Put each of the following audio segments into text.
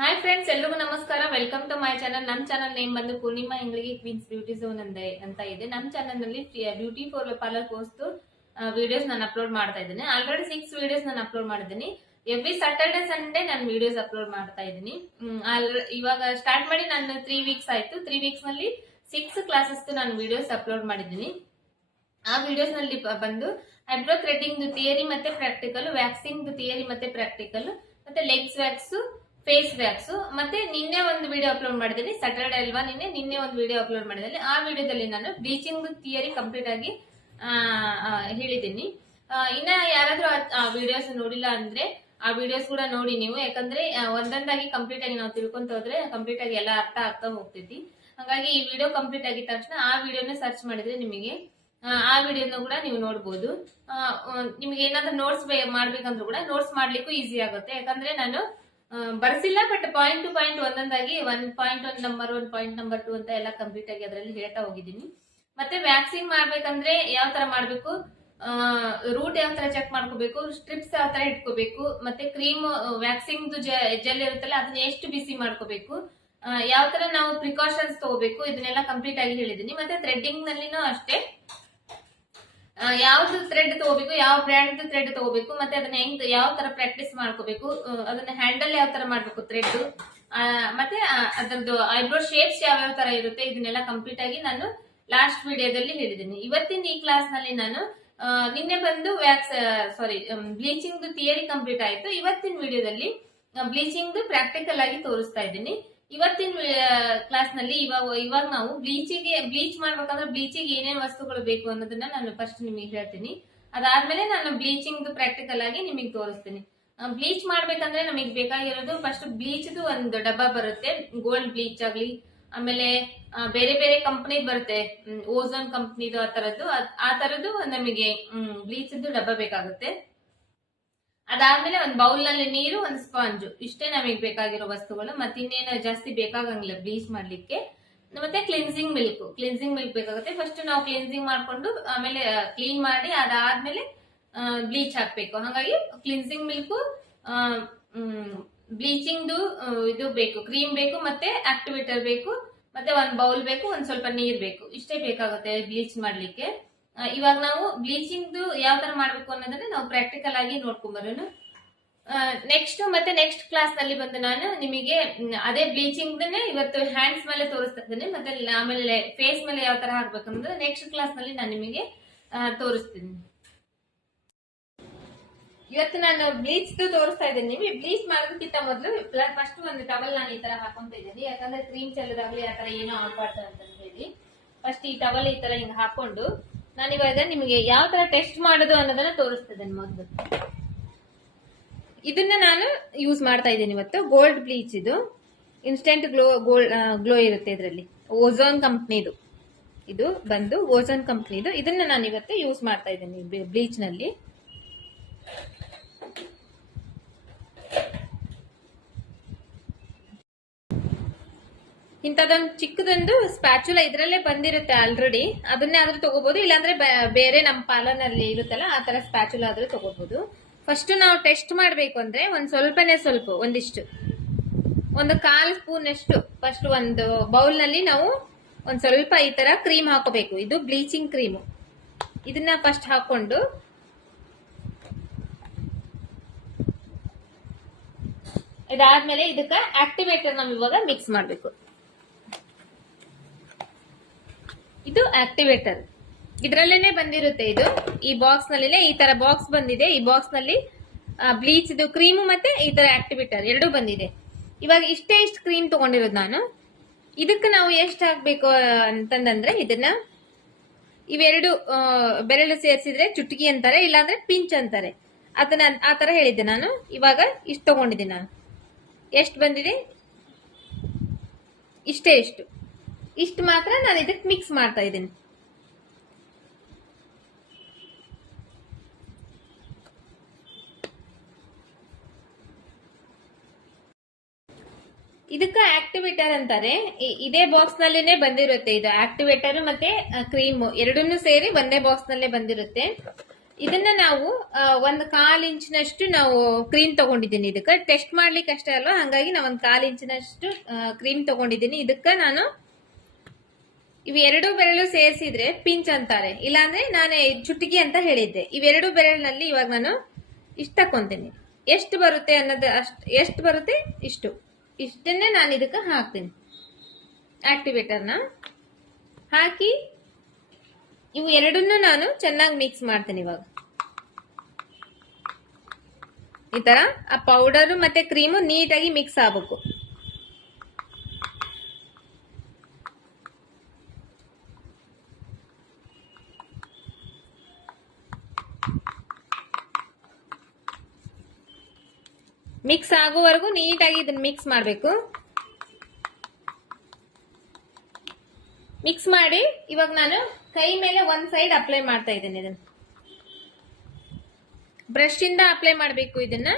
Hi friends ಎಲ್ರಿಗೂ ನಮಸ್ಕಾರ. Welcome to my channel ನಮ್ಮ ಚಾನಲ್ ನೇಮ್ ಬಂದು ಪೂರ್ಣಿಮಾ ಇಂಗ್ಲಿಗೆ ಕ್ವೀನ್ಸ್ ಬ್ಯೂಟಿ ಝೋನ್ ಅಂತ ಇದೆ. ನಮ್ಮ ಚಾನಲ್ನಲ್ಲಿ beauty for parlour course videos ನಾನು ಅಪ್ಲೋಡ್ ಮಾಡ್ತಾ ಇದ್ದೀನಿ. ಆಲ್ರೆಡಿ ಸಿಕ್ಸ್ ವಿಡಿಯೋಸ್ ನಾನು ಅಪ್ಲೋಡ್ ಮಾಡಿದ್ದೀನಿ. ಎವ್ರಿ ಸ್ಯಾಟರ್ಡೆ ಸಂಡೇ ನಾನು ವಿಡಿಯೋಸ್ ಅಪ್ಲೋಡ್ ಮಾಡ್ತಾ ಇದ್ದೀನಿ. ಇವಾಗ ಸ್ಟಾರ್ಟ್ ಮಾಡಿ ನಾನು ತ್ರೀ ವೀಕ್ಸ್ ಆಯ್ತು. ತ್ರೀ ವೀಕ್ಸ್ನಲ್ಲಿ ಸಿಕ್ಸ್ ಕ್ಲಾಸಸ್ ನಾನು ವಿಡಿಯೋಸ್ ಅಪ್ಲೋಡ್ ಮಾಡಿದ್ದೀನಿ. ಆ ವಿಡಿಯೋಸ್ನಲ್ಲಿ ಬಂದು ಐಬ್ರೋ ಥ್ರೆಡಿಂಗ್ ಥಿಯರಿ ಮತ್ತೆ ಪ್ರಾಕ್ಟಿಕಲ್ ವ್ಯಾಕ್ಸಿಂಗ್ ಥಿಯರಿ ಮತ್ತೆ ಪ್ರಾಕ್ಟಿಕಲ್ ಮತ್ತೆ ಲೆಗ್ಸ್ ವ್ಯಾಕ್ಸ್ ಫೇಸ್ ವ್ಯಾಕ್ಸ್ ಮತ್ತೆ ನಿನ್ನೆ ಒಂದು ವಿಡಿಯೋ ಅಪ್ಲೋಡ್ ಮಾಡಿದ್ದೀನಿ. ಸ್ಯಾಟರ್ಡೆ ಅಲ್ವಾ ನಿನ್ನೆ? ನಿನ್ನೆ ಒಂದು ವಿಡಿಯೋ ಅಪ್ಲೋಡ್ ಮಾಡಿದ್ದೀನಿ. ಆ ವಿಡಿಯೋದಲ್ಲಿ ನಾನು ಬ್ಲೀಚಿಂಗ್ ಥಿಯರಿ ಕಂಪ್ಲೀಟ್ ಆಗಿ ಹೇಳಿದ್ದೀನಿ. ಇನ್ನ ಯಾರಾದ್ರೂ ಆ- ವಿಡಿಯೋಸ್ ನೋಡಿಲ್ಲ ಅಂದ್ರೆ ಆ ವಿಡಿಯೋಸ್ ಕೂಡ ನೋಡಿ ನೀವು. ಯಾಕಂದ್ರೆ ಒಂದೊಂದಾಗಿ ಕಂಪ್ಲೀಟ್ ಆಗಿ ನಾವು ತಿಳ್ಕೊಂತ ಹೋದ್ರೆ ಕಂಪ್ಲೀಟ್ ಆಗಿ ಎಲ್ಲ ಅರ್ಥ ಆಗ್ತಾ ಹೋಗ್ತೈತಿ. ಹಾಗಾಗಿ ಈ ವಿಡಿಯೋ ಕಂಪ್ಲೀಟ್ ಆಗಿದ ತಕ್ಷಣ ಆ ವಿಡಿಯೋನ ಸರ್ಚ್ ಮಾಡಿದ್ರೆ ನಿಮಗೆ ಆ, ವಿಡಿಯೋನ ಕೂಡ ನೀವು ನೋಡ್ಬೋದು. ನಿಮಗೆ ಏನಾದ್ರೂ ನೋಟ್ಸ್ ಮಾಡ್ಬೇಕಂದ್ರೂ ಕೂಡ ನೋಟ್ಸ್ ಮಾಡ್ಲಿಕ್ಕೂ ಈಸಿ ಆಗುತ್ತೆ. ಯಾಕಂದ್ರೆ ನಾನು ಬರ್ಸಿಲ್ಲ ಬಟ್ ಪಾಯಿಂಟ್ ಟು ಪಾಯಿಂಟ್ ಒಂದೊಂದಾಗಿ one point one number one point number two ಅಂತ ಎಲ್ಲ ಕಂಪ್ಲೀಟ್ ಆಗಿ ಅದರಲ್ಲಿ ಹೇಳ್ತಾ ಹೋಗಿದ್ದೀನಿ. ಮತ್ತೆ ವ್ಯಾಕ್ಸಿಂಗ್ ಮಾಡ್ಬೇಕಂದ್ರೆ ಯಾವ ತರ ಮಾಡ್ಬೇಕು? ರೂಟ್ ಯಾವ ತರ ಚೆಕ್ ಮಾಡ್ಕೋಬೇಕು? ಸ್ಟ್ರಿಪ್ಸ್ ಯಾವ ತರ ಇಟ್ಕೋಬೇಕು? ಮತ್ತೆ ಕ್ರೀಮ್ ವ್ಯಾಕ್ಸಿಂಗ್ ಜೆಲ್ ಇರುತ್ತಲ್ಲ, ಅದನ್ನ ಎಷ್ಟು ಬಿಸಿ ಮಾಡ್ಕೋಬೇಕು? ಯಾವ ತರ ನಾವು ಪ್ರಿಕಾಷನ್ಸ್ ತಗೋಬೇಕು? ಇದನ್ನೆಲ್ಲ ಕಂಪ್ಲೀಟ್ ಆಗಿ ಹೇಳಿದೀನಿ ಮತ್ತೆ ಥ್ರೆಡ್ಡಿಂಗ್ ನಲ್ಲಿನೂ ಅಷ್ಟೇ. ಯಾವ್ದು ಥ್ರೆಡ್ ತಗೋಬೇಕು, ಯಾವ ಬ್ರ್ಯಾಂಡ್ ಥ್ರೆಡ್ ತಗೋಬೇಕು, ಮತ್ತೆ ಅದನ್ನ ಹೆಂಗ್, ಯಾವ ತರ ಪ್ರಾಕ್ಟೀಸ್ ಮಾಡ್ಕೋಬೇಕು ಅದನ್ನ ಹ್ಯಾಂಡಲ್ ಯಾವ ತರ ಮಾಡ್ಬೇಕು ಥ್ರೆಡ್ ಮತ್ತೆ ಅದರದ್ದು ಐಬ್ರೋ ಶೇಪ್ಸ್ ಯಾವ ಯಾವ ತರ ಇರುತ್ತೆ, ಇದನ್ನೆಲ್ಲ ಕಂಪ್ಲೀಟ್ ಆಗಿ ನಾನು ಲಾಸ್ಟ್ ವಿಡಿಯೋದಲ್ಲಿ ಹೇಳಿದ್ದೀನಿ. ಇವತ್ತಿನ ಈ ಕ್ಲಾಸ್ನಲ್ಲಿ ನಾನು ನಿನ್ನೆ ಬಂದು wax sorry bleaching theory complete ಆಯ್ತು. ಇವತ್ತಿನ ವಿಡಿಯೋದಲ್ಲಿ ಬ್ಲೀಚಿಂಗ್ ಪ್ರಾಕ್ಟಿಕಲ್ ಆಗಿ ತೋರಿಸ್ತಾ ಇದ್ದೀನಿ. ಇವತ್ತಿನ ಕ್ಲಾಸ್ನಲ್ಲಿ ಇವಾಗ ಇವಾಗ ನಾವು ಬ್ಲೀಚಿಗೆ ಬ್ಲೀಚ್ ಮಾಡ್ಬೇಕಂದ್ರೆ ಬ್ಲೀಚಿಗೆ ಏನೇನು ವಸ್ತುಗಳು ಬೇಕು ಅನ್ನೋದನ್ನ ನಾನು ಫಸ್ಟ್ ನಿಮಗೆ ಹೇಳ್ತೀನಿ. ಅದಾದ್ಮೇಲೆ ನಾನು ಬ್ಲೀಚಿಂಗ್ ಪ್ರಾಕ್ಟಿಕಲ್ ಆಗಿ ನಿಮಗೆ ತೋರಿಸ್ತೀನಿ. ಬ್ಲೀಚ್ ಮಾಡ್ಬೇಕಂದ್ರೆ ನಮಗೆ ಬೇಕಾಗಿರೋದು ಫಸ್ಟ್ ಬ್ಲೀಚ್ದು ಒಂದು ಡಬ್ಬ ಬರುತ್ತೆ ಗೋಲ್ಡ್ ಬ್ಲೀಚ್ ಆಗ್ಲಿ, ಆಮೇಲೆ ಬೇರೆ ಬೇರೆ ಕಂಪನಿ ಬರುತ್ತೆ. ಓಝೋನ್ ಕಂಪ್ನಿದು ಆ ತರದ್ದು. ಆ ತರದ್ದು ನಮಗೆ ಬ್ಲೀಚ್ದು ಡಬ್ಬ ಬೇಕಾಗುತ್ತೆ. ಅದಾದ್ಮೇಲೆ ಒಂದು ಬೌಲ್ನಲ್ಲಿ ನೀರು, ಒಂದು ಸ್ಪಾಂಜ್. ಇಷ್ಟೇ ನಮಗೆ ಬೇಕಾಗಿರೋ ವಸ್ತುಗಳು. ಮತ್ತೆ ಇನ್ನೇನು ಜಾಸ್ತಿ ಬೇಕಾಗಂಗಿಲ್ಲ ಬ್ಲೀಚ್ ಮಾಡ್ಲಿಕ್ಕೆ. ಮತ್ತೆ ಕ್ಲಿನ್ಸಿಂಗ್ ಮಿಲ್ಕ್ ಕ್ಲಿನ್ಸಿಂಗ್ ಮಿಲ್ಕ್ ಬೇಕಾಗುತ್ತೆ. ಫಸ್ಟ್ ನಾವು ಕ್ಲಿನ್ಸಿಂಗ್ ಮಾಡ್ಕೊಂಡು, ಆಮೇಲೆ ಕ್ಲೀನ್ ಮಾಡಿ, ಅದಾದ್ಮೇಲೆ ಬ್ಲೀಚ್ ಹಾಕ್ಬೇಕು. ಹಾಗಾಗಿ ಕ್ಲಿನ್ಸಿಂಗ್ ಮಿಲ್ಕ್ ಬ್ಲೀಚಿಂಗ್ದು ಇದು ಬೇಕು. ಕ್ರೀಮ್ ಬೇಕು, ಮತ್ತೆ ಆಕ್ಟಿವೇಟರ್ ಬೇಕು. ಮತ್ತೆ ಒಂದ್ ಬೌಲ್ ಬೇಕು, ಒಂದ್ ಸ್ವಲ್ಪ ನೀರ್ ಬೇಕು. ಇಷ್ಟೇ ಬೇಕಾಗುತ್ತೆ ಬ್ಲೀಚ್ ಮಾಡ್ಲಿಕ್ಕೆ. ಇವಾಗ ನಾವು ಬ್ಲೀಚಿಂಗ್ದು ಯಾವ ತರ ಮಾಡ್ಬೇಕು ಅನ್ನೋದನ್ನ ನಾವು ಪ್ರಾಕ್ಟಿಕಲ್ ಆಗಿ ನೋಡ್ಕೊಂಬರೋಣ ನೆಕ್ಸ್ಟ್ ಮತ್ತೆ ನೆಕ್ಸ್ಟ್ ಕ್ಲಾಸ್ನಲ್ಲಿ ಬಂದು ನಾನು ನಿಮಗೆ ಅದೇ ಬ್ಲೀಚಿಂಗ್ ಇವತ್ತು ಹ್ಯಾಂಡ್ಸ್ ಮೇಲೆ ತೋರಿಸ್ತಾ ಇದ್ದೇನೆ ಮತ್ತೆ ಆಮೇಲೆ ಫೇಸ್ ಮೇಲೆ ಯಾವ ತರ ಹಾಕ್ಬೇಕಂದ್ರೆ ನೆಕ್ಸ್ಟ್ ಕ್ಲಾಸ್ನಲ್ಲಿ ನಾನು ನಿಮಗೆ ತೋರಿಸ್ತೀನಿ. ಇವತ್ತು ನಾನು ಬ್ಲೀಚ್ ತೋರಿಸ್ತಾ ಇದ್ದೀನಿ ನಿಮಗೆ. ಬ್ಲೀಚ್ ಮಾಡೋದಕ್ಕಿಂತ ಮೊದಲು ಫಸ್ಟ್ ಒಂದು ಟವಲ್ ನಾನು ಈ ತರ ಹಾಕೊಂತ ಇದ್ದೀನಿ. ಯಾಕಂದ್ರೆ ಕ್ರೀಮ್ ಚೆಲ್ಲದಾಗ್ಲಿ ಆ ತರ ಏನೋ ಆಗ್ಬಾರ್ದು ಅಂತ ಹೇಳಿ. ಫಸ್ಟ್ ಈ ಟವಲ್ ಈ ತರ ಹಿಂಗ್ ಹಾಕೊಂಡು ನಾನು ಇವಾಗ ನಿಮಗೆ ಯಾವ ತರ ಟೆಸ್ಟ್ ಮಾಡೋದು ಅನ್ನೋದನ್ನ ತೋರಿಸ್ತಿದ್ದೇನೆ ಮೊದಲು. ಇದನ್ನ ನಾನು ಯೂಸ್ ಮಾಡ್ತಾ ಇದ್ದೀನಿ ಇವತ್ತು ಗೋಲ್ಡ್ ಬ್ಲೀಚ್ ಇದು. ಇನ್ಸ್ಟೆಂಟ್ ಗ್ಲೋ ಗೋಲ್ಡ್ ಗ್ಲೋ ಇರುತ್ತೆ ಇದರಲ್ಲಿ. ಓಝೋನ್ ಕಂಪ್ನಿದು ಇದು ಬಂದು ಓಝೋನ್ ಕಂಪ್ನಿದು ಇದನ್ನ ನಾನು ಇವತ್ತು ಯೂಸ್ ಮಾಡ್ತಾ ಇದ್ದೀನಿ ಬ್ಲೀಚ್ ನಲ್ಲಿ ಇಂಥದೊಂದು ಚಿಕ್ಕದೊಂದು ಸ್ಪ್ಯಾಚುಲ ಇದ್ರಲ್ಲೇ ಬಂದಿರುತ್ತೆ ಆಲ್ರೆಡಿ ಅದನ್ನೇ ಆದರೂ ತಗೋಬಹುದು ಇಲ್ಲಾಂದ್ರೆ ಬೇರೆ ನಮ್ಮ ಪಾಲನಲ್ಲಿ ನಲ್ಲಿ ಇರುತ್ತಲ್ಲ, ಆ ತರ ಸ್ಪ್ಯಾಚುಲ ಆದರೂ ತಗೋಬಹುದು ಫಸ್ಟ್ ನಾವು ಟೆಸ್ಟ್ ಮಾಡಬೇಕು ಅಂದ್ರೆ ಒಂದು ಸ್ವಲ್ಪನೇ ಸ್ವಲ್ಪ, ಒಂದಿಷ್ಟು. ಒಂದು ಕಾಲ್ ಸ್ಪೂನ್ ಅಷ್ಟು ಫಸ್ಟ್ ಒಂದು ಬೌಲ್ನಲ್ಲಿ ನಾವು ಒಂದು ಸ್ವಲ್ಪ ಈ ತರ ಕ್ರೀಮ್ ಹಾಕೋಬೇಕು. ಇದು ಬ್ಲೀಚಿಂಗ್ ಕ್ರೀಮ್ ಇದನ್ನ ಫಸ್ಟ್ ಹಾಕೊಂಡು ಇದಾದ್ಮೇಲೆ ಇದಕ್ಕೆ ಆಕ್ಟಿವೇಟರ್ ನಾವು ಇವಾಗ ಮಿಕ್ಸ್ ಮಾಡ್ಬೇಕು. ಇದು ಆಕ್ಟಿವೇಟರ್ ಇದರಲ್ಲೇನೆ ಬಂದಿರುತ್ತೆ ಇದು. ಈ ಬಾಕ್ಸ್ ನಲ್ಲಿನೇ ಈ ತರ ಬಾಕ್ಸ್ ಬಂದಿದೆ. ಈ ಬಾಕ್ಸ್ನಲ್ಲಿ ಬ್ಲೀಚ್ ಇದು ಕ್ರೀಮ್ ಮತ್ತೆ ಈ ತರ ಆಕ್ಟಿವೇಟರ್ ಎರಡೂ ಬಂದಿದೆ. ಇವಾಗ ಇಷ್ಟೇ ಇಷ್ಟು ಕ್ರೀಮ್ ತಗೊಂಡಿರೋದು ನಾನು. ಇದಕ್ಕೆ ನಾವು ಎಷ್ಟು ಹಾಕ್ಬೇಕು ಅಂತಂದ್ರೆ ಇದನ್ನ ಇವೆರಡು ಬೆರಳು ಸೇರಿಸಿದ್ರೆ ಚುಟುಕಿ ಅಂತಾರೆ, ಇಲ್ಲಾಂದ್ರೆ ಪಿಂಚ್ ಅಂತಾರೆ. ಅದನ್ನ ಆ ತರ ಹೇಳಿದ್ದೆ ನಾನು. ಇವಾಗ ಇಷ್ಟು ತಗೊಂಡಿದ್ದೀನಿ ನಾನು. ಎಷ್ಟು ಬಂದಿದೆ? ಇಷ್ಟೇ ಇಷ್ಟು. ಇಷ್ಟು ಮಾತ್ರ ನಾನು ಇದಕ್ಕೆ ಮಿಕ್ಸ್ ಮಾಡ್ತಾ ಇದ್ದೀನಿ. ಇದಕ್ಕೆ ಆಕ್ಟಿವೇಟರ್ ಅಂತಾರೆ. ಇದೇ ಬಾಕ್ಸ್ ನಲ್ಲಿನೇ ಬಂದಿರುತ್ತೆ ಇದು. ಆಕ್ಟಿವೇಟರ್ ಮತ್ತೆ ಕ್ರೀಮ್ ಎರಡನ್ನೂ ಸೇರಿ ಒಂದೇ ಬಾಕ್ಸ್ ನಲ್ಲೇ ಬಂದಿರುತ್ತೆ. ಇದನ್ನ ನಾವು ಒಂದು ಕಾಲ್ ಇಂಚಿನಷ್ಟು ನಾವು ಕ್ರೀಮ್ ತಗೊಂಡಿದ್ದೀನಿ ಇದಕ್ಕೆ. ಟೆಸ್ಟ್ ಮಾಡ್ಲಿಕ್ಕೆ ಅಷ್ಟೇ ಅಲ್ವಾ ಹಾಗಾಗಿ ನಾವು ಒಂದು ಕಾಲ್ ಇಂಚಿನಷ್ಟು ಕ್ರೀಮ್ ತಗೊಂಡಿದ್ದೀನಿ. ಇದಕ್ಕೆ ನಾನು ಇವು ಎರಡು ಬೆರಳು ಸೇರಿಸಿದ್ರೆ ಪಿಂಚ್ ಅಂತಾರೆ. ಇಲ್ಲಾಂದ್ರೆ ನಾನು ಚುಟುಕಿ ಅಂತ ಹೇಳಿದ್ದೆ. ಇವೆರಡು ಬೆರಳಿನಲ್ಲಿ ಇವಾಗ ನಾನು ಇಷ್ಟು ತಕೊಂತೀನಿ ಎಷ್ಟು ಬರುತ್ತೆ ಅನ್ನೋದು ಅಷ್ಟು, ಎಷ್ಟು ಬರುತ್ತೆ ಇಷ್ಟು. ಇಷ್ಟನ್ನೇ ನಾನು ಇದಕ್ಕೆ ಹಾಕ್ತೀನಿ. ಆಕ್ಟಿವೇಟರ್ನ ಹಾಕಿ ಇವು ಎರಡನ್ನೂ ನಾನು ಚೆನ್ನಾಗಿ ಮಿಕ್ಸ್ ಮಾಡ್ತೀನಿ ಇವಾಗ. ಈ ತರ ಆ ಪೌಡರ್ ಮತ್ತೆ ಕ್ರೀಮು ನೀಟಾಗಿ ಮಿಕ್ಸ್ ಆಗ್ಬೇಕು. ಮಿಕ್ಸ್ ಆಗೋವರೆಗೂ ನೀಟಾಗಿ ಇದನ್ನ ಮಿಕ್ಸ್ ಮಾಡಬೇಕು. ಮಿಕ್ಸ್ ಮಾಡಿ ಇವಾಗ ನಾನು ಕೈ ಮೇಲೆ ಒಂದ್ ಸೈಡ್ ಅಪ್ಲೈ ಮಾಡ್ತಾ ಇದ್ದೀನಿ ಇದನ್ನ. ಬ್ರಷ್ ಇಂದ ಅಪ್ಲೈ ಮಾಡಬೇಕು ಇದನ್ನ.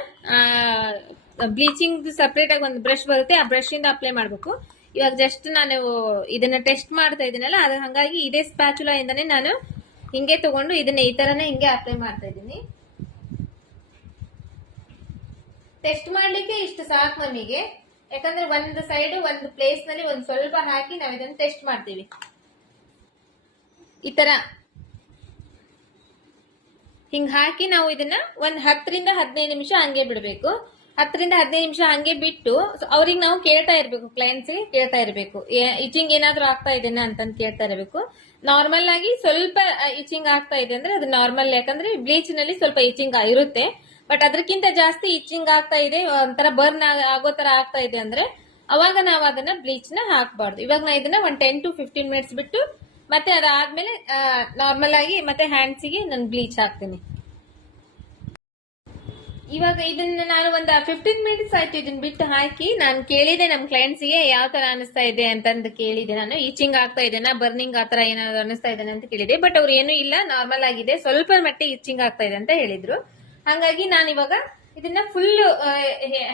ಬ್ಲೀಚಿಂಗ್ ಸಪ್ರೇಟ್ ಆಗಿ ಒಂದು ಬ್ರಷ್ ಬರುತ್ತೆ, ಆ ಬ್ರಷ್ ಇಂದ ಅಪ್ಲೈ ಮಾಡಬೇಕು. ಇವಾಗ ಜಸ್ಟ್ ನಾನು ಇದನ್ನ ಟೆಸ್ಟ್ ಮಾಡ್ತಾ ಇದ್ದೀನಲ್ಲ, ಅದು ಹಂಗಾಗಿ ಇದೇ ಸ್ಪ್ಯಾಚುಲಾ ಇಂದಾನೆ ನಾನು ಹಿಂಗೆ ತಗೊಂಡು ಇದನ್ನ ಈ ತರನೇ ಹಿಂಗೆ ಅಪ್ಲೈ ಮಾಡ್ತಾ ಇದ್ದೀನಿ. ಟೆಸ್ಟ್ ಮಾಡ್ಲಿಕ್ಕೆ ಇಷ್ಟು ಸಾಕು ನಮಗೆ. ಯಾಕಂದ್ರೆ ಒಂದು ಸೈಡ್ ಒಂದು ಪ್ಲೇಸ್ನಲ್ಲಿ ಒಂದು ಸ್ವಲ್ಪ ಹಾಕಿ ನಾವು ಇದನ್ನು ಟೆಸ್ಟ್ ಮಾಡ್ತೀವಿ. ಈ ತರ. ಹಿಂಗ್ ಹಾಕಿ ನಾವು ಇದನ್ನ ಒಂದ್ ಹತ್ತರಿಂದ ಹದಿನೈದು ನಿಮಿಷ ಹಂಗೆ ಬಿಡಬೇಕು. ಹತ್ತರಿಂದ ಹದಿನೈದು ನಿಮಿಷ ಹಂಗೆ ಬಿಟ್ಟು ಅವ್ರಿಗೆ ನಾವು ಕೇಳ್ತಾ ಇರ್ಬೇಕು ಕ್ಲೈಂಟ್ಸ್ ಕೇಳ್ತಾ ಇರ್ಬೇಕು. ಇಚಿಂಗ್ ಏನಾದರೂ ಆಗ್ತಾ ಇದೆನಾ ಅಂತಂದ್ ಕೇಳ್ತಾ ಇರಬೇಕು. ನಾರ್ಮಲ್ ಆಗಿ ಸ್ವಲ್ಪ ಇಚಿಂಗ್ ಆಗ್ತಾ ಇದೆ ಅಂದ್ರೆ ಅದು ನಾರ್ಮಲ್ ಯಾಕಂದ್ರೆ ಬ್ಲೀಚ್ನಲ್ಲಿ ಸ್ವಲ್ಪ ಇಚಿಂಗ್ ಇರುತ್ತೆ. ಬಟ್ ಅದಕ್ಕಿಂತ ಜಾಸ್ತಿ ಇಚಿಂಗ್ ಆಗ್ತಾ ಇದೆ, ಒಂಥರ ಬರ್ನ್ ಆಗೋ ತರ ಆಗ್ತಾ ಇದೆ ಅಂದ್ರೆ ಅವಾಗ ನಾವು ಅದನ್ನ ಬ್ಲೀಚ್ನ ಹಾಕ್ಬಾರ್ದು. ಇವಾಗ ನಾ ಇದನ್ನ ಒಂದ್ ಟೆನ್ ಟು ಫಿಫ್ಟೀನ್ ಮಿನಿಟ್ಸ್ ಬಿಟ್ಟು ಮತ್ತೆ ಅದಾದ್ಮೇಲೆ ನಾರ್ಮಲ್ ಆಗಿ ಮತ್ತೆ ಹ್ಯಾಂಡ್ಸಿಗೆ ನಾನು ಬ್ಲೀಚ್ ಹಾಕ್ತೀನಿ. ಇವಾಗ ಇದನ್ನ ನಾನು ಒಂದು ಫಿಫ್ಟೀನ್ ಮಿನಿಟ್ಸ್ ಆಯ್ತು ಇದನ್ನ ಬಿಟ್ಟು ಹಾಕಿ ನಾನು ಕೇಳಿದೆ ನಮ್ಮ ಕ್ಲೈಂಟ್ಸ್ಗೆ ಯಾವ ತರ ಅನಿಸ್ತಾ ಇದೆ ಅಂತಂದು ಕೇಳಿದೆ ನಾನು. ಈಚಿಂಗ್ ಆಗ್ತಾ ಇದೆನಾ ಬರ್ನಿಂಗ್ ಆ ತರ ಏನಾದ್ರು ಅನಿಸ್ತಾ ಇದೆ ಅಂತ ಕೇಳಿದೆ. ಬಟ್ ಅವ್ರು ಏನೂ ಇಲ್ಲ ನಾರ್ಮಲ್ ಆಗಿದೆ, ಸ್ವಲ್ಪ ಮಟ್ಟಿಗೆ ಈಚಿಂಗ್ ಆಗ್ತಾ ಇದೆ ಅಂತ ಹೇಳಿದ್ರು. ಹಾಗಾಗಿ ನಾನು ಇವಾಗ ಇದನ್ನ ಫುಲ್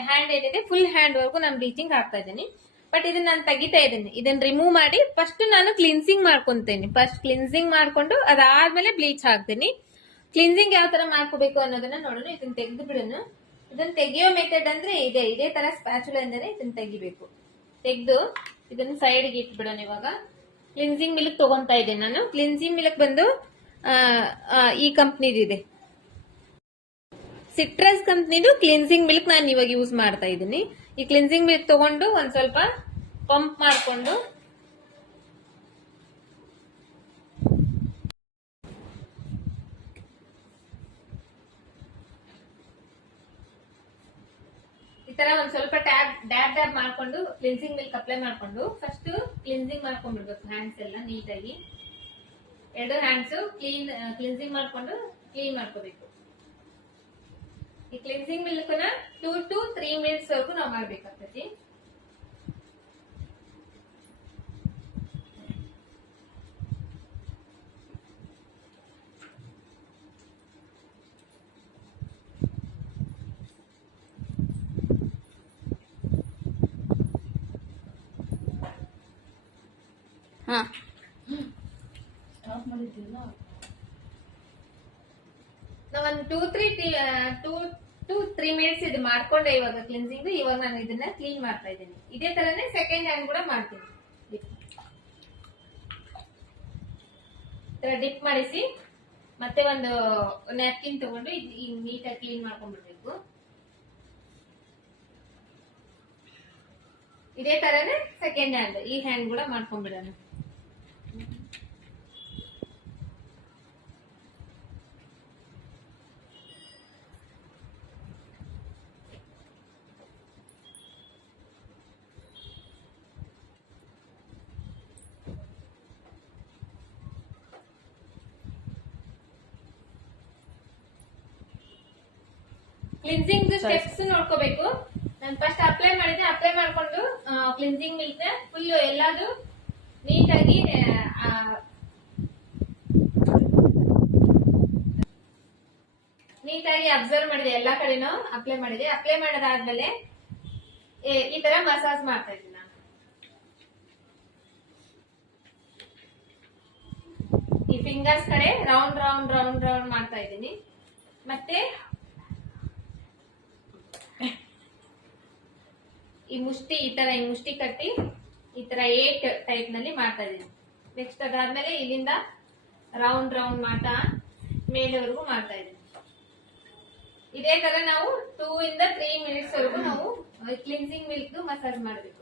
ಹ್ಯಾಂಡ್ ಏನಿದೆ ಫುಲ್ ಹ್ಯಾಂಡ್ ವರ್ಗು ನಾನು ಬ್ಲೀಚಿಂಗ್ ಹಾಕ್ತಾ ಇದ್ದೀನಿ. ಬಟ್ ಇದನ್ನ ನಾನು ತೆಗಿತಾ ಇದ್ದೀನಿ. ಇದನ್ನ ರಿಮೂವ್ ಮಾಡಿ ಫಸ್ಟ್ ನಾನು ಕ್ಲಿನ್ಸಿಂಗ್ ಮಾಡ್ಕೊತೀನಿ. ಫಸ್ಟ್ ಕ್ಲಿನ್ಸಿಂಗ್ ಮಾಡ್ಕೊಂಡು ಅದಾದ್ಮೇಲೆ ಬ್ಲೀಚ್ ಹಾಕ್ತೀನಿ. ಕ್ಲಿನ್ಸಿಂಗ್ ಯಾವ ತರ ಮಾಡ್ಕೋಬೇಕು ಅನ್ನೋದನ್ನ ನೋಡೋಣ. ಇದನ್ನ ತೆಗೆದು ಬಿಡೋಣ. ಇದನ್ನ ತೆಗಿಯೋ ಮೆಥಡ್ ಅಂದ್ರೆ ಇದೆ. ಇದೇ ತರ ಸ್ಪ್ಯಾಚುಲ ಅಂದ್ರೆ ಇದನ್ನ ತೆಗಿಬೇಕು. ತೆಗೆದು ಇದನ್ನ ಸೈಡ್ಗೆ ಇಟ್ಬಿಡೋಣ ಇವಾಗ. ಕ್ಲಿನ್ಸಿಂಗ್ ಮಿಲ್ಕ್ ತಗೊಂತಾ ಇದ್ದೀನಿ ನಾನು. ಕ್ಲಿನ್ಸಿಂಗ್ ಮಿಲ್ಕ್ ಬಂದು ಈ ಕಂಪ್ನಿದಿದೆ ಸಿಟ್ರಸ್ ಕಂಪ್ನಿದು ಕ್ಲಿನ್ಸಿಂಗ್ ಮಿಲ್ಕ್ ನಾನು ಇವಾಗ ಯೂಸ್ ಮಾಡ್ತಾ ಇದ್ದೀನಿ. ಈ ಕ್ಲಿನ್ಸಿಂಗ್ ಮಿಲ್ಕ್ ತಗೊಂಡು ಒಂದ್ ಸ್ವಲ್ಪ ಪಂಪ್ ಮಾಡಿಕೊಂಡು ಈ ತರ ಒಂದ್ ಸ್ವಲ್ಪ ಟ್ಯಾಬ್ ಡ್ಯಾಬ್ ಡ್ಯಾಬ್ ಮಾಡ್ಕೊಂಡು ಕ್ಲಿನ್ಸಿಂಗ್ ಮಿಲ್ಕ್ ಅಪ್ಲೈ ಮಾಡ್ಕೊಂಡು ಫಸ್ಟ್ ಕ್ಲಿನ್ಸಿಂಗ್ ಮಾಡ್ಕೊಂಡ್ಬಿಡ್ಬೇಕು ಹ್ಯಾಂಡ್ಸ್ ಎಲ್ಲ ನೀಟಾಗಿ ಎರಡು ಹ್ಯಾಂಡ್ಸ್ ಕ್ಲೀನ್ ಕ್ಲಿನ್ಸಿಂಗ್ ಮಾಡ್ಕೊಂಡು ಕ್ಲೀನ್ ಮಾಡ್ಕೋಬೇಕು. ಈ ಕ್ಲಿನ್ಸಿಂಗ್ ಮಿಲ್ಕ್ನ ಟೂ ಟು ತ್ರೀ ಮಿನಿಟ್ಸ್ ವರೆಗೂ ನಾವು ಮಾಡ್ಬೇಕಾಗ್ತೈತಿ. ಹಾ. Two three two two three minutes ಇದು ಮಾಡ್ಕೊಂಡೆ ಇವಾಗ ಕ್ಲಿನ್ಸಿಂಗ್ ಇವಾಗ ನಾನು ಇದನ್ನ ಕ್ಲೀನ್ ಮಾಡ್ತಾ ಇದ್ದೀನಿ. ಇದೇ ತರನೇ ಸೆಕೆಂಡ್ ಹ್ಯಾಂಡ್ ಕೂಡ ಮಾಡ್ತೀನಿ. ಡಿಪ್ ಮಾಡಿಸಿ, ಮತ್ತೆ ಒಂದು ನ್ಯಾಪ್ಕಿನ್ ತಗೊಂಡು ನೀಟಾಗಿ ಕ್ಲೀನ್ ಮಾಡ್ಕೊಂಡ್ಬಿಡ್ಬೇಕು. ಇದೇ ತರನೇ ಸೆಕೆಂಡ್ ಹ್ಯಾಂಡ್ ಈ ಹ್ಯಾಂಡ್ ಕೂಡ ಮಾಡ್ಕೊಂಡ್ಬಿಡೋಣ ಕ್ಲಿನ್ಸಿಂಗ್ ಸ್ಟೆಪ್ಸ್ ನೋಡ್ಕೋಬೇಕು. ನಾನು ಫಸ್ಟ್ ಅಪ್ಲೈ ಮಾಡಿದ್ದೆ ಅಪ್ಲೈ ಮಾಡ್ಕೊಂಡು ಕ್ಲಿನ್ಸಿಂಗ್ ಮಿಲ್ಕ್ ಫುಲ್ ಎಲ್ಲಾದು ನೀಟಾಗಿ ನೀಟಾಗಿ ಅಬ್ಸರ್ವ್ ಮಾಡಿದೆ ಎಲ್ಲಾ ಕಡೆನೂ ಅಪ್ಲೈ ಮಾಡಿದೆ. ಅಪ್ಲೈ ಮಾಡೋದಾದ್ಮೇಲೆ ಈ ತರ ಮಸಾಜ್ ಮಾಡ್ತಾ ಇದ್ದೀನಿ ನಾನು. ಈ ಫಿಂಗರ್ಸ್ ಕಡೆ ರೌಂಡ್ ರೌಂಡ್ ರೌಂಡ್ ರೌಂಡ್ ಮಾಡ್ತಾ ಇದ್ದೀನಿ. ಮತ್ತೆ ಈ ಮುಷ್ಟಿ ಈ ತರ ಈ ಮುಷ್ಟಿ ಕಟ್ಟಿ ಈ ತರ ಏಟ್ ಟೈಪ್ನಲ್ಲಿ ಮಾಡ್ತಾ ಇದೀನಿ. ನೆಕ್ಸ್ಟ್ ಅದಾದ್ಮೇಲೆ ಇಲ್ಲಿಂದ ರೌಂಡ್ ರೌಂಡ್ ಮಾಡ್ತಾ ಮೇಲೆವರೆಗೂ ಮಾಡ್ತಾ ಇದೀನಿ. ಇದೇ ತರ ನಾವು ಟೂ ಇಂದ ತ್ರೀ ಮಿನಿಟ್ಸ್ ವರೆಗೂ ನಾವು ಕ್ಲಿನ್ಸಿಂಗ್ ಮಿಲ್ಕ್ ಮಸಾಜ್ ಮಾಡಬೇಕು.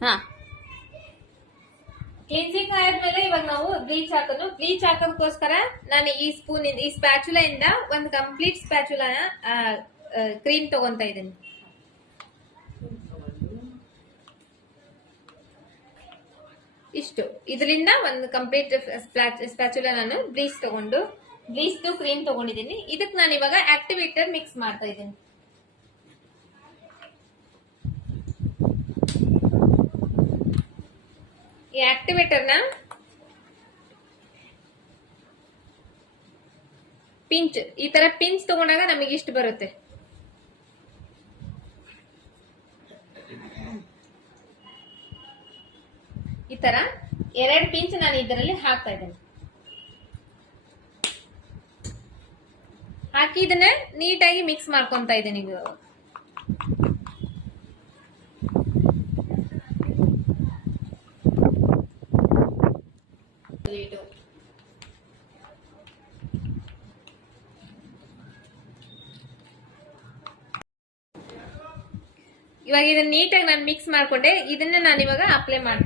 ಹಾ. ಕ್ಲಿನ್ಸಿಂಗ್ ಆದ್ಮೇಲೆ ಇವಾಗ ನಾವು ಬ್ಲೀಚ್ ಹಾಕೋದು. ಬ್ಲೀಚ್ ಹಾಕೋದಕ್ಕೋಸ್ಕರ ನಾನು ಈ ಸ್ಪೂನ್ ಈ ಸ್ಪ್ಯಾಚುಲಾ ಇಂದ ಒಂದು ಕಂಪ್ಲೀಟ್ ಸ್ಪ್ಯಾಚುಲಾ ಕ್ರೀಮ್ ತಗೊಂತ ಇದ್ದೀನಿ. ಇಷ್ಟು. ಇದರಿಂದ ಒಂದು ಕಂಪ್ಲೀಟ್ ಸ್ಪ್ಯಾಚುಲ ನಾನು ಬ್ಲೀಚ್ ತಗೊಂಡು ಬ್ಲೀಚ್ದು ಕ್ರೀಮ್ ತಗೊಂಡಿದ್ದೀನಿ. ಇದಕ್ಕೆ ನಾನು ಇವಾಗ ಆಕ್ಟಿವೇಟರ್ ಮಿಕ್ಸ್ ಮಾಡ್ತಾ ಇದ್ದೀನಿ. ಈ ಆಕ್ಟಿವೇಟರ್ನ ಪಿಂಚ್. ಈ ತರ ಪಿಂಚ್ ತಗೊಂಡಾಗ ನಮಗೆ ಇಷ್ಟು ಬರುತ್ತೆ. ಈ ತರ ಎರಡು ಪಿಂಚ್ ನಾನು ಇದರಲ್ಲಿ ಹಾಕ್ತಾ ಇದ್ದೇನೆ. ಹಾಕಿ ಇದನ್ನ ನೀಟಾಗಿ ಮಿಕ್ಸ್ ಮಾಡ್ಕೊಂತ ಇದ್ದೇನೆ ಇದು ಇವಾಗ ಇದನ್ನ ನೀಟಾಗಿ ನಾನು ಮಿಕ್ಸ್ ಮಾಡ್ಕೊಂಡೆ, ಇದನ್ನ ನಾನು ಇವಾಗ ಅಪ್ಲೈ ಮಾಡ್ತೀನಿ.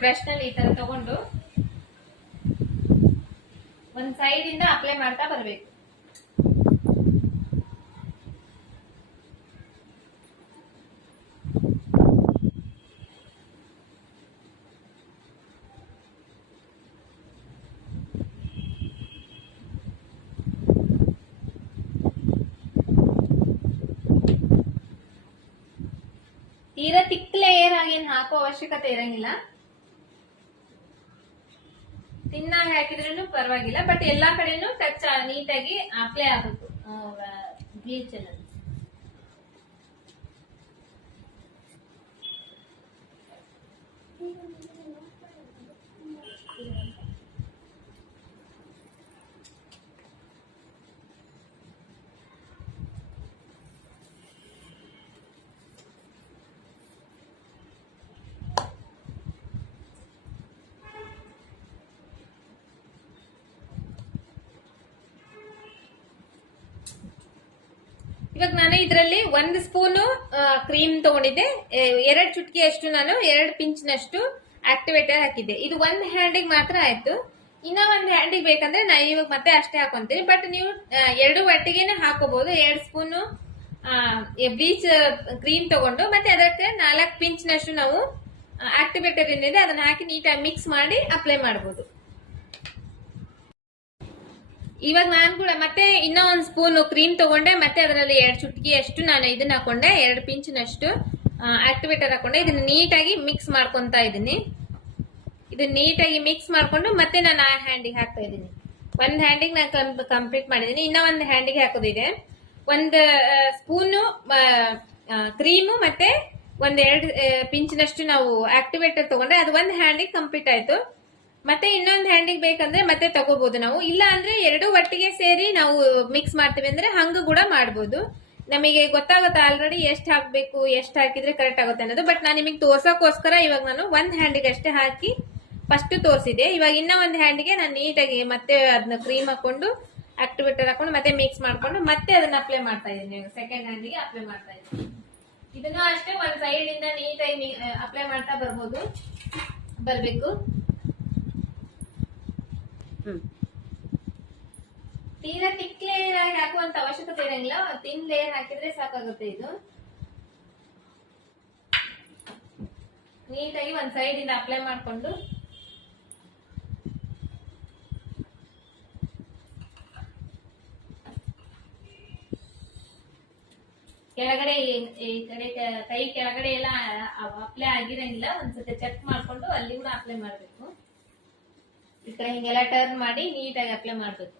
ಇದರಲ್ಲಿ ಸ್ವಲ್ಪ ಬ್ರಷ್ನಲ್ಲಿ ಈ ತರ ತಗೊಂಡು ಒಂದ್ ಸೈಡ್ ಇಂದ ಅಪ್ಲೈ ಮಾಡ್ತಾ ಬರ್ಬೇಕು. ತೀರಾ ತಿಕ್ ಲೇಯರ್ ಆಗಿ ಏನ್ ಹಾಕೋ ಅವಶ್ಯಕತೆ ಇರಂಗಿಲ್ಲ. ತಿನ್ನಾಗಿ ಹಾಕಿದ್ರೂ ಪರವಾಗಿಲ್ಲ ಬಟ್ ಎಲ್ಲಾ ಕಡೆನೂ ಟಚ್ ನೀಟಾಗಿ ಅಪ್ಲೈ ಆಗಬೇಕು ಬ್ಲೀಚ್ ಅನ್ನೋದು ಇವಾಗ ನಾನು ಇದರಲ್ಲಿ ಒಂದು ಸ್ಪೂನು ಕ್ರೀಮ್ ತಗೊಂಡಿದ್ದೆ. ಎರಡು ಚುಟ್ಕಿಯಷ್ಟು ನಾನು, ಎರಡು ಪಿಂಚ್ನಷ್ಟು ಆಕ್ಟಿವೇಟರ್ ಹಾಕಿದ್ದೆ. ಇದು ಒಂದು ಹ್ಯಾಂಡಿಗೆ ಮಾತ್ರ ಆಯ್ತು. ಇನ್ನೂ ಒಂದು ಹ್ಯಾಂಡಿಗೆ ಬೇಕಂದ್ರೆ ನಾನು ಇವಾಗ ಮತ್ತೆ ಅಷ್ಟೇ ಹಾಕೊಂತೀನಿ. ಬಟ್ ನೀವು ಎರಡು ಒಟ್ಟಿಗೆನೆ ಹಾಕೋಬಹುದು ಎರಡು ಸ್ಪೂನು ಬ್ಲೀಚ್ ಕ್ರೀಮ್ ತಗೊಂಡು, ಮತ್ತೆ ಅದಕ್ಕೆ ನಾಲ್ಕು ಪಿಂಚ್ನಷ್ಟು ನಾವು ಆಕ್ಟಿವೇಟರ್ ಏನಿದೆ ಅದನ್ನ ಹಾಕಿ ನೀಟಾಗಿ ಮಿಕ್ಸ್ ಮಾಡಿ ಅಪ್ಲೈ ಮಾಡಬಹುದು ಇವಾಗ ನಾನು ಕೂಡ ಮತ್ತೆ ಇನ್ನೂ ಒಂದು ಸ್ಪೂನು ಕ್ರೀಮ್ ತಗೊಂಡೆ, ಮತ್ತೆ ಅದರಲ್ಲಿ ಎರಡು ಚುಟ್ಕಿ ಅಷ್ಟು ನಾನು ಇದನ್ನ ಹಾಕೊಂಡೆ, ಎರಡು ಪಿಂಚಿನಷ್ಟು ಆಕ್ಟಿವೇಟರ್ ಹಾಕೊಂಡೆ. ಇದನ್ನ ನೀಟಾಗಿ ಮಿಕ್ಸ್ ಮಾಡ್ಕೊಂತ ಇದ್ದೀನಿ ಇದನ್ನ ನೀಟಾಗಿ ಮಿಕ್ಸ್ ಮಾಡ್ಕೊಂಡು ಮತ್ತೆ ನಾನು ಆ ಹ್ಯಾಂಡಿಗೆ ಹಾಕ್ತಾ ಇದ್ದೀನಿ ಒಂದು ಹ್ಯಾಂಡಿಗೆ ನಾನು ಕಂಪ್ಲೀಟ್ ಮಾಡಿದ್ದೀನಿ ಇನ್ನೂ ಒಂದು ಹ್ಯಾಂಡಿಗೆ ಹಾಕೋದಿದೆ. ಒಂದು ಸ್ಪೂನು ಕ್ರೀಮು ಮತ್ತೆ ಒಂದೆರಡು ಪಿಂಚಿನಷ್ಟು ನಾವು ಆಕ್ಟಿವೇಟರ್ ತಗೊಂಡೆ. ಅದು ಒಂದು ಹ್ಯಾಂಡಿಗೆ ಕಂಪ್ಲೀಟ್ ಆಯ್ತು. ಮತ್ತೆ ಇನ್ನೊಂದು ಹ್ಯಾಂಡಿಗೆ ಬೇಕಂದ್ರೆ ಮತ್ತೆ ತಗೋಬಹುದು ನಾವು. ಇಲ್ಲ ಅಂದ್ರೆ ಎರಡು ಒಟ್ಟಿಗೆ ಸೇರಿ ನಾವು ಮಿಕ್ಸ್ ಮಾಡ್ತೀವಿ ಅಂದ್ರೆ ಹಂಗ ಕೂಡ ಮಾಡ್ಬೋದು. ನಮಗೆ ಗೊತ್ತಾಗುತ್ತೆ ಆಲ್ರೆಡಿ ಎಷ್ಟು ಹಾಕ್ಬೇಕು, ಎಷ್ಟು ಹಾಕಿದ್ರೆ ಕರೆಕ್ಟ್ ಆಗುತ್ತೆ ಅನ್ನೋದು. ಬಟ್ ನಾನು ನಿಮಗೆ ತೋರ್ಸೋಕೋಸ್ಕರ ಇವಾಗ ನಾನು ಒಂದ್ ಹ್ಯಾಂಡಿಗೆ ಅಷ್ಟೇ ಹಾಕಿ ಫಸ್ಟ್ ತೋರಿಸಿದೆ ಇವಾಗ ಇನ್ನ ಒಂದ್ ಹ್ಯಾಂಡಿಗೆ ನಾನು ನೀಟಾಗಿ ಮತ್ತೆ ಅದನ್ನ ಕ್ರೀಮ್ ಹಾಕೊಂಡು ಆಕ್ಟಿವೇಟರ್ ಹಾಕೊಂಡು ಮತ್ತೆ ಮಿಕ್ಸ್ ಮಾಡ್ಕೊಂಡು ಮತ್ತೆ ಅದನ್ನ ಅಪ್ಲೈ ಮಾಡ್ತಾ ಇದ್ದೀನಿ. ಸೆಕೆಂಡ್ ಹ್ಯಾಂಡಿಗೆ ಅಪ್ಲೈ ಮಾಡ್ತಾ ಇದ್ದೀನಿ. ಇದನ್ನು ಅಷ್ಟೇ ಒಂದ್ ಸೈಡ್ ಇಂದ ನೀಟಾಗಿ ಅಪ್ಲೈ ಮಾಡ್ತಾ ಬರ್ಬೋದು. ಬರ್ಬೇಕು. ತೀರಾ ತಿಕ್ ಲೇಯರ್ ಆಗಿ ಹಾಕುವಂತ ಅವಶ್ಯಕತೆ ಇರಂಗಿಲ್ಲ. ತಿನ್ ಲೇಯರ್ ಹಾಕಿದ್ರೆ ಸಾಕಾಗುತ್ತೆ ಇದು. ನೀಟಾಗಿ ಒಂದ್ ಸೈಡ್ ಇಂದ ಅಪ್ಲೈ ಮಾಡ್ಕೊಂಡು. ಕೆಳಗಡೆ ಈ- ಕಡೆ ಕೈ ಕೆಳಗಡೆ ಎಲ್ಲ ಅಪ್ಲೈ ಆಗಿರಂಗಿಲ್ಲ. ಒಂದ್ಸತಿ ಚೆಕ್ ಮಾಡ್ಕೊಂಡು ಅಲ್ಲಿ ಕೂಡ ಅಪ್ಲೈ ಮಾಡ್ಬೇಕು. ಈ ಕಡೆ ಹಿಂಗೆಲ್ಲ ಟರ್ನ್ ಮಾಡಿ ನೀಟಾಗಿ ಅಪ್ಲೈ ಮಾಡ್ಬೇಕು.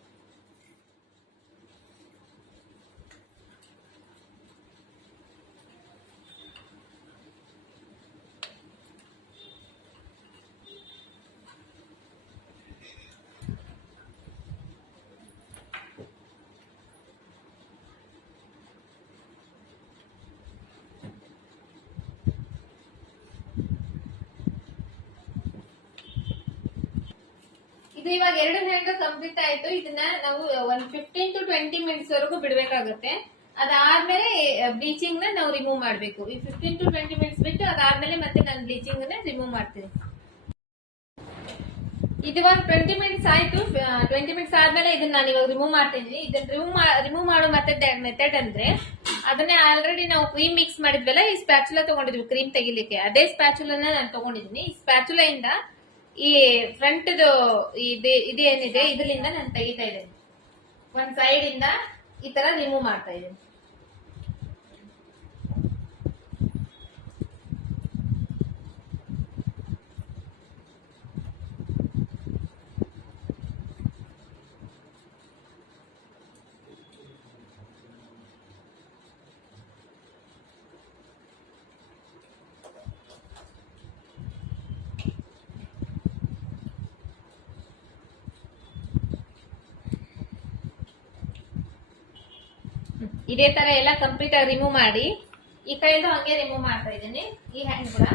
ಇದು ಇವಾಗ ಎರಡು ಹ್ಯಾಂಡ್ ಕಂಪ್ಲೀಟ್ ಆಯ್ತು. ಇದನ್ನ ನಾವು ಒಂದ್ ಫಿಫ್ಟೀನ್ ಟು ಟ್ವೆಂಟಿ ಮಿನಿಟ್ಸ್ ವರೆಗೂ ಬಿಡ್ಬೇಕಾಗುತ್ತೆ. ಅದಾದ್ಮೇಲೆ ಬ್ಲೀಚಿಂಗ್ನ ನಾವು ರಿಮೂವ್ ಮಾಡಬೇಕು. ಈ ಫಿಫ್ಟೀನ್ ಟು ಟ್ವೆಂಟಿ ಮಿನಿಟ್ಸ್ ಬಿಟ್ಟು ಅದಾದ್ಮೇಲೆ ಮತ್ತೆ ನಾನು ಬ್ಲೀಚಿಂಗ್ನ ರಿಮೂವ್ ಮಾಡ್ತೀನಿ. ಇವಾಗ ಟ್ವೆಂಟಿ ಮಿನಿಟ್ಸ್ ಆಯ್ತು. ಟ್ವೆಂಟಿ ಮಿನಿಟ್ಸ್ ಆದ್ಮೇಲೆ ಇದನ್ನ ನಾನು ಇವಾಗ ರಿಮೂವ್ ಮಾಡ್ತೀನಿ ಇದನ್ನ ರಿಮೂವ್ ರಿಮೂವ್ ಮಾಡೋ ಮೆಥಡ್ ಮೆಥಡ್ ಅಂದ್ರೆ, ಅದನ್ನೇ ಆಲ್ರೆಡಿ ನಾವು ಕ್ರೀಮ್ ಮಿಕ್ಸ್ ಮಾಡಿದ್ವಲ್ಲ, ಈ ಸ್ಪ್ಯಾಚುಲಾ ತಗೊಂಡಿದ್ವಿ ಕ್ರೀಮ್ ತೆಗಿಲಿಕ್ಕೆ. ಅದೇ ಸ್ಪ್ಯಾಚುಲನ್ನ ನಾನು ತಗೊಂಡಿದ್ದೀನಿ. ಈ ಸ್ಪ್ಯಾಚುಲಾ ಇಂದ ಈ ಫ್ರಂಟ್ ಇದೆ ಇದೇನಿದೆ ಇದರಿಂದ ನಾನು ತೆಗಿತಾ ಇದ್ದೇನೆ. ಒಂದ್ ಸೈಡ್ ಇಂದ ಈ ತರ ರಿಮೂವ್ ಮಾಡ್ತಾ ಇದ್ದೇನೆ. ಇದೇ ತರ ಎಲ್ಲ ಕಂಪ್ಲೀಟ್ ಆಗಿ ರಿಮೂವ್ ಮಾಡಿ. ಈ ಕೈದು ಹಂಗೆ ರಿಮೂವ್ ಮಾಡ್ತಾ ಇದ್ದೀನಿ. ಈ ಹ್ಯಾಂಡ್ ಕೂಡ.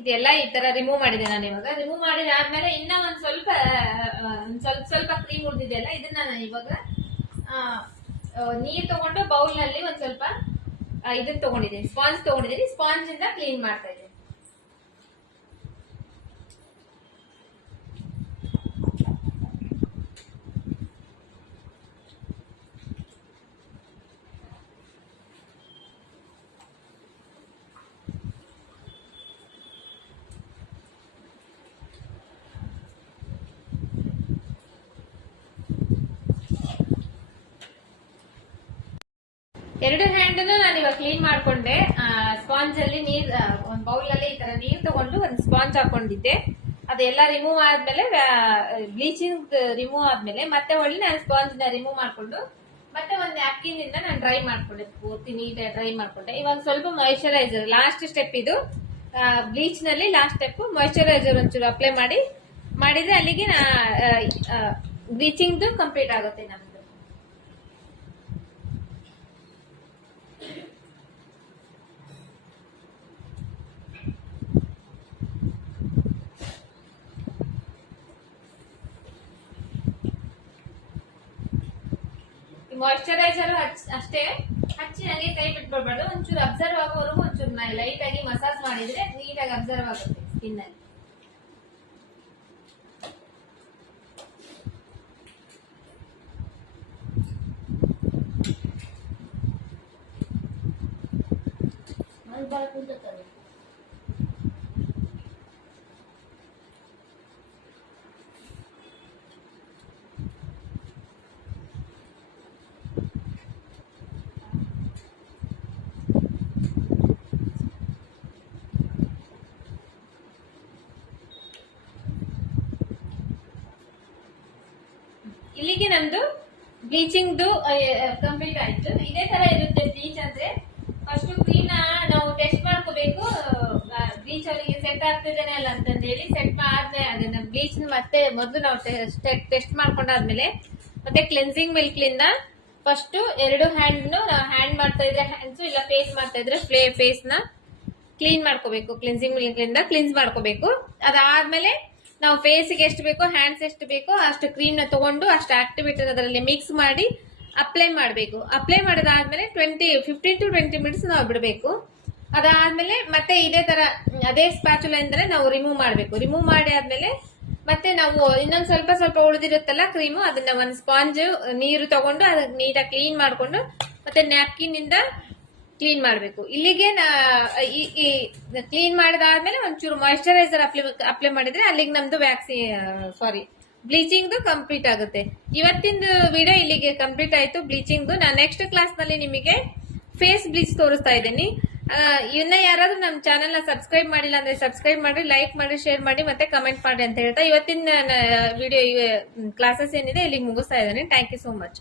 ಇದೆಲ್ಲ ಈ ತರ ರಿಮೂವ್ ಮಾಡಿದೆ ನಾನು ಇವಾಗ. ರಿಮೂವ್ ಮಾಡಿದ ಆದ್ಮೇಲೆ ಇನ್ನ ಒಂದ್ ಸ್ವಲ್ಪ ಸ್ವಲ್ಪ ಸ್ವಲ್ಪ ಕ್ರೀಮ್ ಉಳಿದಿದೆಯಲ್ಲ, ಇದನ್ನ ನಾನು ಇವಾಗ ನೀರ್ ತಗೊಂಡು ಬೌಲ್ನಲ್ಲಿ ಒಂದ್ ಸ್ವಲ್ಪ ಇದನ್ನ ತಗೊಂಡಿದ್ದೀನಿ ಸ್ಪಾಂಜ್ ತಗೊಂಡಿದ್ದೀನಿ. ಸ್ಪಾಂಜ್ ಇಂದ ಕ್ಲೀನ್ ಮಾಡ್ತಾ ಇದ್ದೀನಿ ಎರಡು ಹ್ಯಾಂಡ್ ನಾನು ಇವಾಗ ಕ್ಲೀನ್ ಮಾಡ್ಕೊಂಡೆ ಸ್ಪಾಂಜ್ ಅಲ್ಲಿ ನೀರ್ ಒಂದ್ ಬೌಲ್ ಅಲ್ಲಿ ಈ ತರ ನೀರ್ ತಗೊಂಡು ಒಂದ್ ಸ್ಪಾಂಜ್ ಹಾಕೊಂಡಿದ್ದೆ. ಅದೆಲ್ಲ ರಿಮೂವ್ ಆದ್ಮೇಲೆ ಬ್ಲೀಚಿಂಗ್ ರಿಮೂವ್ ಆದ್ಮೇಲೆ ಮತ್ತೆ ಹೊಳ್ಳಿ ನಾನು ಸ್ಪಾಂಜ್ನ ರಿಮೂವ್ ಮಾಡ್ಕೊಂಡು ಮತ್ತೆ ಒಂದ್ ನ್ಯಾಪ್ಕಿನ್ ಇಂದ ನಾನು ಡ್ರೈ ಮಾಡ್ಕೊಂಡೆ. ಪೂರ್ತಿ ನೀಟ್ ಡ್ರೈ ಮಾಡ್ಕೊಂಡೆ. ಇವಾಗ ಸ್ವಲ್ಪ ಮಾಯಿಶ್ಚರೈಸರ್ ಲಾಸ್ಟ್ ಸ್ಟೆಪ್ ಇದು. ಬ್ಲೀಚ್ನಲ್ಲಿ ಲಾಸ್ಟ್ ಸ್ಟೆಪ್ ಮಾಯಿಶ್ಚರೈಸರ್ ಒಂಚೂರು ಅಪ್ಲೈ ಮಾಡಿ. ಮಾಡಿದ್ರೆ ಅಲ್ಲಿಗೆ ಬ್ಲೀಚಿಂಗ್ ಕಂಪ್ಲೀಟ್ ಆಗುತ್ತೆ ನಮ್ದು ಮಾಯಿಶ್ಚರೈಸರ್ ಅಷ್ಟೇ. ಹಚ್ಚಿ ನನಗೆ ಕೈ ಬಿಟ್ಬಿಡ್ಬಾರ್ದು ಒಂಚೂರು ಅಬ್ಸರ್ವ್ ಆಗೋವರೆಗೂ ಒಂಚೂರು ಲೈಟ್ ಆಗಿ ಮಸಾಜ್ ಮಾಡಿದ್ರೆ ನೀಟಾಗಿ ಅಬ್ಸರ್ವ್ ಆಗುತ್ತೆ ಸ್ಕಿನ್ ಅಲ್ಲಿ. ಇಲ್ಲಿಗೆ ನಮ್ದು ಬ್ಲೀಚಿಂಗ್ ಕಂಪ್ಲೀಟ್ ಆಯ್ತು. ಇದೇ ತರ ಇರುತ್ತೆ ಬ್ಲೀಚ್ ಅಂದ್ರೆ. ಫಸ್ಟ್ ಕ್ಲೀನ್ ನಾವು ಟೆಸ್ಟ್ ಮಾಡ್ಕೋಬೇಕು. ಬ್ಲೀಚ್ ಅವರಿಗೆ ಸೆಟ್ ಆಗ್ತಿದ್ದೇನೆ ಅಲ್ಲ ಅಂತಂದೇಳಿ ಸೆಟ್ ಆದ್ಮೇಲೆ ಅದನ್ನ ಬ್ಲೀಚ್ ಮತ್ತೆ ಮೊದಲು ನಾವು ಟೆಸ್ಟ್ ಮಾಡ್ಕೊಂಡಾದ್ಮೇಲೆ ಮತ್ತೆ ಕ್ಲೆನ್ಸಿಂಗ್ ಮಿಲ್ಕ್ ಲಿಂದ ಫಸ್ಟ್ ಎರಡು ಹ್ಯಾಂಡ್ ಹ್ಯಾಂಡ್ ಮಾಡ್ತಾ ಇದ್ರೆ ಹ್ಯಾಂಡ್ಸ್ ಇಲ್ಲ ಫೇಸ್ ಮಾಡ್ತಾ ಇದ್ರೆ ಫೇಸ್ನ ಕ್ಲೀನ್ ಮಾಡ್ಕೋಬೇಕು. ಕ್ಲಿನ್ಸಿಂಗ್ ಮಿಲ್ಕ್ಲಿಂದ ಕ್ಲೀನ್ಸ್ ಮಾಡ್ಕೋಬೇಕು. ಅದಾದ್ಮೇಲೆ ನಾವು ಫೇಸ್ಗೆ ಎಷ್ಟು ಬೇಕೋ ಹ್ಯಾಂಡ್ಸ್ ಎಷ್ಟು ಬೇಕೋ ಅಷ್ಟು ಕ್ರೀಮ್ನ ತಗೊಂಡು ಅಷ್ಟು ಆಕ್ಟಿವೇಟರ್ ಅದರಲ್ಲಿ ಮಿಕ್ಸ್ ಮಾಡಿ ಅಪ್ಲೈ ಮಾಡಬೇಕು. Apply ಮಾಡಿದಾದ್ಮೇಲೆ twenty fifteen to twenty minutes ನಾವು ಬಿಡಬೇಕು. ಅದಾದ್ಮೇಲೆ ಮತ್ತೆ ಇದೇ ತರ, ಅದೇ ಸ್ಪ್ಯಾಚುಲ ಇಂದಲೇ ನಾವು ರಿಮೂವ್ ಮಾಡಬೇಕು. ರಿಮೂವ್ ಮಾಡಿ ಆದ್ಮೇಲೆ ಮತ್ತೆ ನಾವು ಇನ್ನೊಂದು ಸ್ವಲ್ಪ ಸ್ವಲ್ಪ ಉಳಿದಿರುತ್ತಲ್ಲ ಕ್ರೀಮು ಅದನ್ನ ಒಂದು ಸ್ಪಾಂಜ್ ನೀರು ತಗೊಂಡು ಅದನ್ನ ನೀಟಾಗಿ ಕ್ಲೀನ್ ಮಾಡಿಕೊಂಡು ಮತ್ತೆ ನ್ಯಾಪ್ಕಿನ್ ಇಂದ ಕ್ಲೀನ್ ಮಾಡಬೇಕು. ಇಲ್ಲಿಗೆ ಕ್ಲೀನ್ ಮಾಡಿದಾದ್ಮೇಲೆ ಒಂಚೂರು ಮಾಯಿಶ್ಚರೈಸರ್ ಅಪ್ಲೈ ಅಪ್ಲೈ ಮಾಡಿದ್ರೆ ಅಲ್ಲಿಗೆ ನಮ್ದು ವ್ಯಾಕ್ಸಿ ಸಾರಿ ಬ್ಲೀಚಿಂಗ್ ಕಂಪ್ಲೀಟ್ ಆಗುತ್ತೆ. ಇವತ್ತಿನ ವಿಡಿಯೋ ಇಲ್ಲಿಗೆ ಕಂಪ್ಲೀಟ್ ಆಯ್ತು. ಬ್ಲೀಚಿಂಗ್ ನಾನು ನೆಕ್ಸ್ಟ್ ಕ್ಲಾಸ್ನಲ್ಲಿ ನಿಮಗೆ ಫೇಸ್ ಬ್ಲೀಚ್ ತೋರಿಸ್ತಾ ಇದ್ದೀನಿ. ಇನ್ನ ಯಾರಾದ್ರೂ ನಮ್ಮ ಚಾನೆಲ್ನ ಸಬ್ಸ್ಕ್ರೈಬ್ ಮಾಡಿಲ್ಲ ಅಂದ್ರೆ ಸಬ್ಸ್ಕ್ರೈಬ್ ಮಾಡಿ ಲೈಕ್ ಮಾಡಿ ಶೇರ್ ಮಾಡಿ ಮತ್ತೆ ಕಮೆಂಟ್ ಮಾಡಿ ಅಂತ ಹೇಳ್ತಾ ಇವತ್ತಿನ ವಿಡಿಯೋ ಕ್ಲಾಸಸ್ ಏನಿದೆ, ಇಲ್ಲಿಗೆ ಮುಗಿಸ್ತಾ ಇದ್ದೇನೆ. Thank you so much